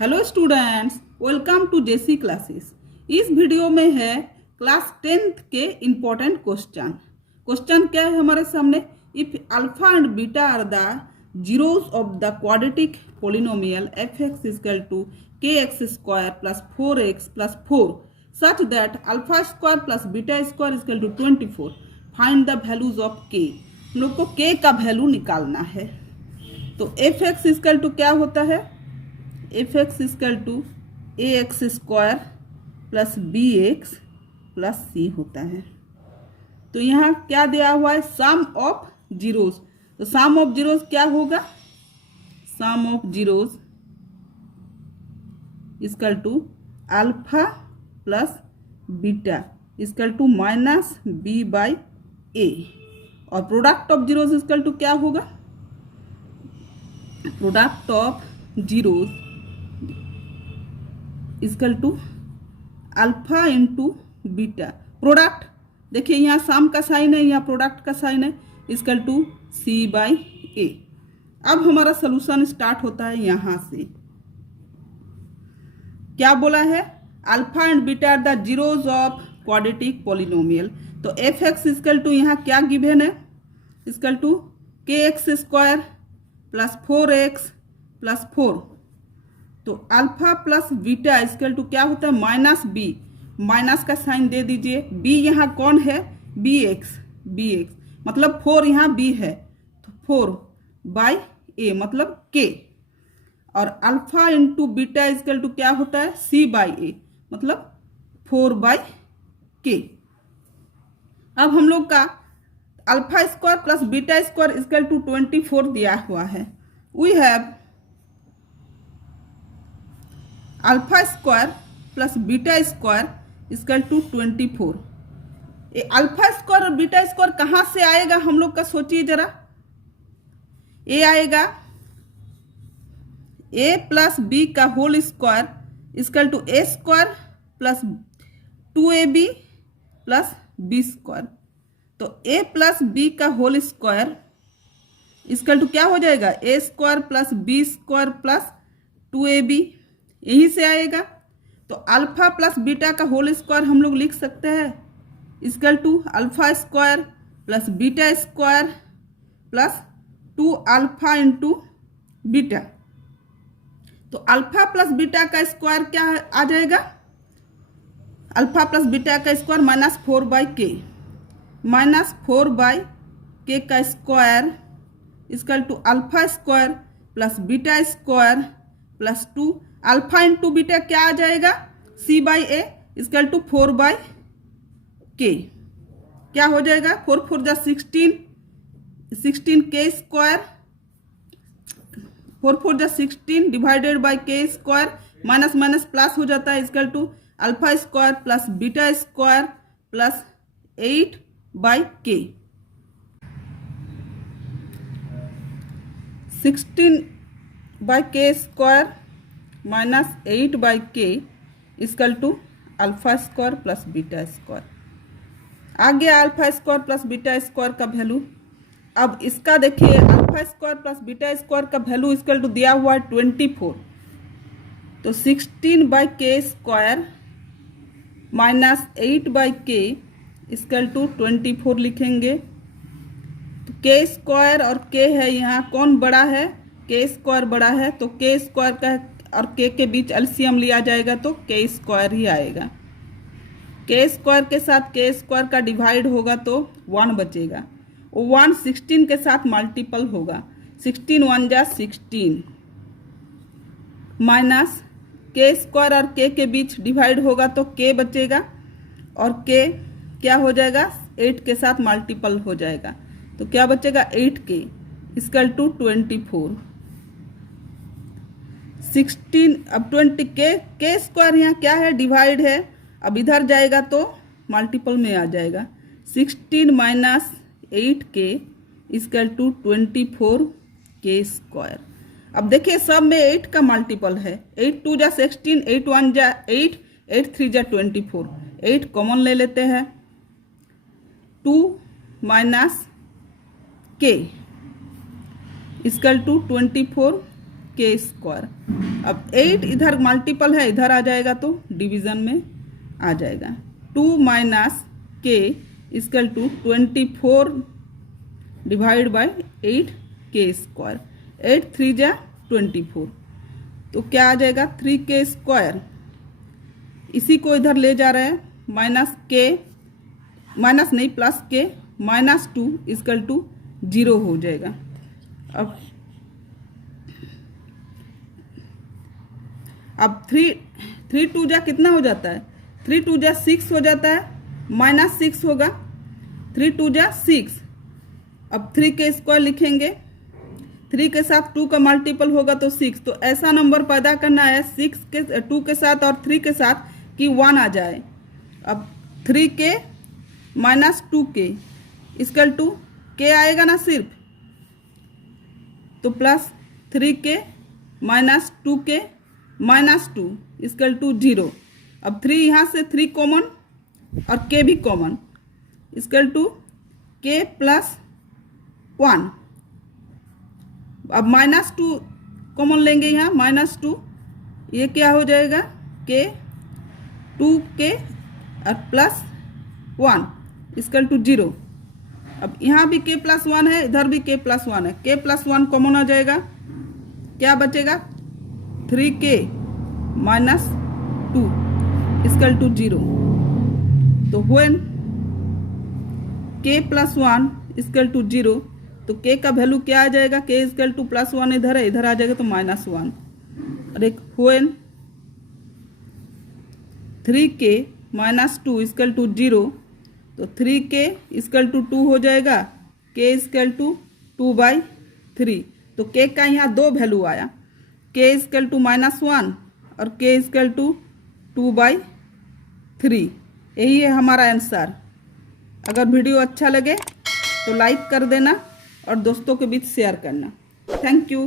Hello students, welcome to JC classes. इस video में है क्लास 10th के इम्पोर्टेंट क्वेश्चन क्या है हमारे सामने। If alpha and beta are the zeros of the quadratic polynomial f x is equal to के x square plus 4x plus 4 such that alpha square plus beta square is equal to 24, find the values of k. हम लोग को के का value निकालना है। तो F x is equal to क्या होता है, f x is equal to a x square plus b x plus c होता है। तो यहाँ क्या दिया हुआ है, सम ऑफ जीरोस। तो सम ऑफ जीरोस क्या होगा, sum of zeros is equal to alpha plus beta is equal to minus b by a, और product of zeros is equal to क्या होगा, product of zeros is equal to alpha into beta. Product देखिए यहाँ सम का sign है, यहाँ प्रोडक्ट का साइन है, इजकल टू सी बाई ए। अब हमारा सोल्यूशन स्टार्ट होता है यहाँ से। क्या बोला है, alpha and beta are the zeros of quadratic polynomial. तो एफ एक्स इजकल टू यहाँ क्या गिवन है, इजकल टू के x square plus 4x plus 4। तो alpha plus beta is equal to क्या होता है, माइनस बी, माइनस का साइन दे दीजिए। बी यहाँ कौन है, बी एक्स, मतलब 4 यहाँ बी है, तो 4 बाई ए मतलब के, और alpha into beta is equal to क्या होता है, सी बाई ए मतलब 4 बाई के। अब हम लोग का alpha square plus beta square is equal to 24 दिया हुआ है। We have alpha square plus beta square is equal to 24। ये अल्फा स्क्वायर और बीटा स्क्वायर कहाँ से आएगा हम लोग का, सोचिए जरा। ए आएगा ए प्लस बी का whole square is equal to a square plus 2ab plus b square. तो ए प्लस बी का होल स्क्वायर इजकल टू क्या हो जाएगा, a square plus b square plus 2ab, यहीं से आएगा। तो अल्फा प्लस बीटा का होल स्क्वायर हम लोग लिख सकते हैं is equal to alpha square plus beta square plus 2 alpha into beta. तो अल्फा प्लस बीटा का स्क्वायर क्या आ जाएगा, अल्फा प्लस बीटा का square minus 4 by k, minus 4 by k का square is equal to alpha square plus beta square plus 2 alpha into beta क्या आ जाएगा, c by a equal to 4 by k. क्या हो जाएगा, 4 4 जा 16 के स्क्वायर, 4 4 जा 16 divided by k square, minus minus plus हो जाता है is equal to alpha square plus beta square plus 8 by k. 16 by k square minus 8 by k equal to alpha square plus beta square. आ गया alpha square plus beta square का value. अब इसका देखिए alpha square plus beta square का value equal to दिया हुआ है 24। तो 16 by k square minus 8 by k equal to 24 लिखेंगे। तो के स्क्वायर और के है यहाँ कौन बड़ा है, के स्क्वायर बड़ा है, तो के स्क्वायर का और के बीच एलसीएम लिया जाएगा तो के स्क्वायर ही आएगा। के स्क्वायर के साथ के स्क्वायर का डिवाइड होगा तो 1 बचेगा, वो 1 16 के साथ मल्टीपल होगा, 16 1 जा 16 माइनस के स्क्वायर और के बीच डिवाइड होगा तो के बचेगा, और के क्या हो जाएगा, 8 के साथ मल्टीपल हो जाएगा, तो क्या बचेगा 8k इजकल टू 24। 16 अब 20 के स्क्वायर यहाँ क्या है, डिवाइड है, अब इधर जाएगा तो मल्टीपल में आ जाएगा, 16 माइनस 8k इजकल टू 24 के स्क्वायर। अब देखिए सब में 8 का मल्टीपल है, 8 2 जा 16, 8 1 जा 8, 8 3 जा 24, 8 कॉमन ले लेते हैं, 2 माइनस के इजकल टू 24 के स्क्वायर। अब 8 इधर मल्टीपल है, इधर आ जाएगा तो डिवीज़न में आ जाएगा। 2 माइनस के इक्वल टू 24 डिवाइड बाय 8 के स्क्वायर। 8 3 जा 24, तो क्या आ जाएगा 3 के स्क्वायर। इसी को इधर ले जा रहे हैं, माइनस के, माइनस नहीं प्लस के, माइनस 2 इक्वल टू 0 हो जाएगा। अब 3 2 जा कितना हो जाता है, 3 2 जा 6 हो जाता है, माइनस 6 होगा, 3 2 जा 6। अब 3 के स्क्वायर लिखेंगे, 3 के साथ 2 का मल्टीपल होगा तो 6। तो ऐसा नंबर पैदा करना है 6 के 2 के साथ और 3 के साथ कि 1 आ जाए। अब 3 के माइनस 2 के इक्वल टू के आएगा ना सिर्फ, तो प्लस 3 के माइनस 2 के माइनस 2 इक्वल टू 0। अब 3 यहाँ से 3 कॉमन और के भी कॉमन, इक्वल टू के प्लस 1। अब माइनस 2 कॉमन लेंगे यहाँ, माइनस 2, ये क्या हो जाएगा के 2 के और प्लस 1 इक्वल टू 0। अब यहाँ भी के प्लस 1 है, इधर भी के प्लस 1 है, के प्लस 1 कॉमन आ जाएगा, क्या बचेगा 3 के माइनस 2 इक्वल टू 0। तो व्हेन के प्लस 1 इक्वल टू 0, तो के का वैल्यू क्या आ जाएगा, के इक्वल टू प्लस 1 इधर है, इधर आ जाएगा तो माइनस 1। और एक व्हेन 3 के माइनस 2 इक्वल टू 0, तो 3 के इक्वल टू 2 हो जाएगा, के इक्वल टू 2/3। तो के का यहाँ 2 वैल्यू आया, के इक्वल टू माइनस 1 और के इक्वल टू 2/3। यही है हमारा आंसर। अगर वीडियो अच्छा लगे तो लाइक कर देना और दोस्तों के बीच शेयर करना। Thank you.